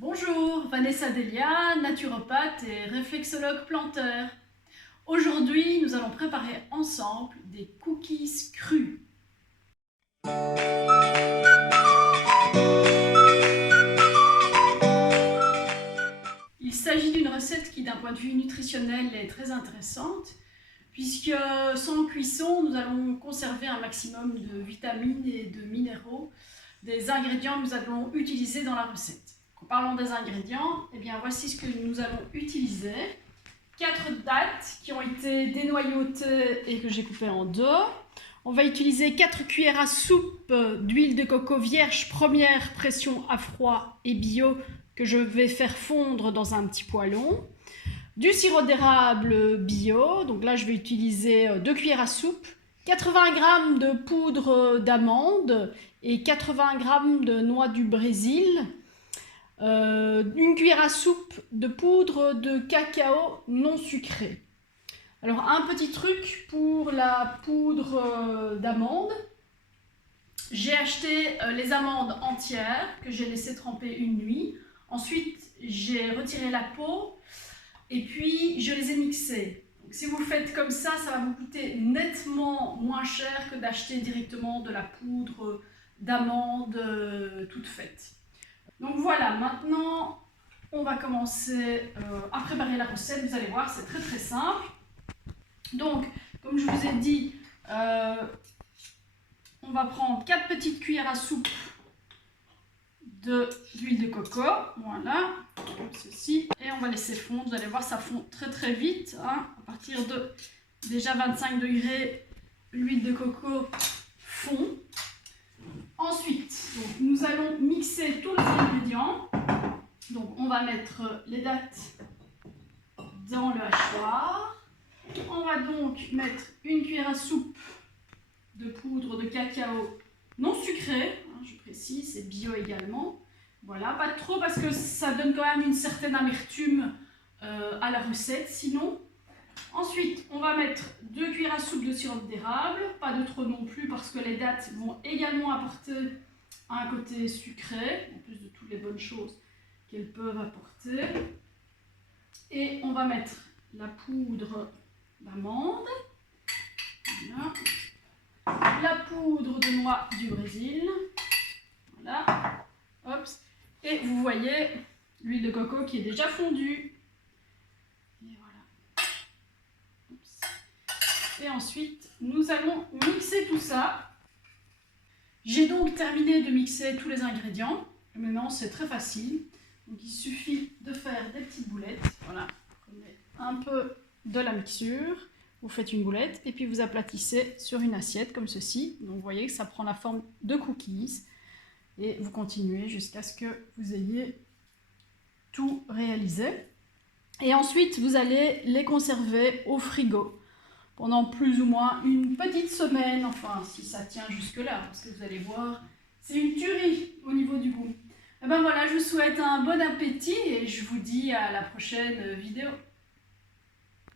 Bonjour, Vanessa Delia, naturopathe et réflexologue planteur. Aujourd'hui, nous allons préparer ensemble des cookies crus. Il s'agit d'une recette qui, d'un point de vue nutritionnel, est très intéressante, puisque sans cuisson, nous allons conserver un maximum de vitamines et de minéraux des ingrédients que nous allons utiliser dans la recette. En parlant des ingrédients, eh bien, voici ce que nous allons utiliser. 4 dattes qui ont été dénoyautées et que j'ai coupées en deux. On va utiliser 4 cuillères à soupe d'huile de coco vierge première pression à froid et bio que je vais faire fondre dans un petit poêlon. Du sirop d'érable bio, donc là je vais utiliser 2 cuillères à soupe, 80 g de poudre d'amande et 80 g de noix du Brésil, une cuillère à soupe de poudre de cacao non sucré. Alors un petit truc pour la poudre d'amande, j'ai acheté les amandes entières que j'ai laissé tremper une nuit. Ensuite j'ai retiré la peau et puis je les ai mixées. Donc, si vous faites comme ça, ça va vous coûter nettement moins cher que d'acheter directement de la poudre d'amande toute faite. Donc voilà, maintenant on va commencer à préparer la recette. Vous allez voir, c'est très très simple. Donc, comme je vous ai dit, on va prendre 4 petites cuillères à soupe d'huile de coco, voilà, comme ceci, et on va laisser fondre. Vous allez voir, ça fond très très vite, hein. À partir de déjà 25 degrés, l'huile de coco fond. Ensuite, donc, nous allons mixer tous les ingrédients. Donc on va mettre les dattes dans le hachoir. On va donc mettre une cuillère à soupe de poudre de cacao non sucré, hein, je précise, c'est bio également. Voilà, pas trop parce que ça donne quand même une certaine amertume à la recette sinon. Ensuite, on va mettre 2 cuillères à soupe de sirop d'érable, pas de trop non plus parce que les dattes vont également apporter un côté sucré, en plus de toutes les bonnes choses qu'elles peuvent apporter. Et on va mettre la poudre d'amande, voilà. La poudre de noix du Brésil, voilà. Hop. Et vous voyez l'huile de coco qui est déjà fondue. Et voilà. Et ensuite, nous allons mixer tout ça. J'ai donc terminé de mixer tous les ingrédients. Maintenant, c'est très facile. Donc, il suffit de faire des petites boulettes. Voilà, vous prenez un peu de la mixture, vous faites une boulette et puis vous aplatissez sur une assiette comme ceci. Donc, vous voyez que ça prend la forme de cookies et vous continuez jusqu'à ce que vous ayez tout réalisé. Et ensuite, vous allez les conserver au frigo pendant plus ou moins une petite semaine, enfin si ça tient jusque là, parce que vous allez voir, c'est une tuerie au niveau du goût. Et ben voilà, je vous souhaite un bon appétit et je vous dis à la prochaine vidéo.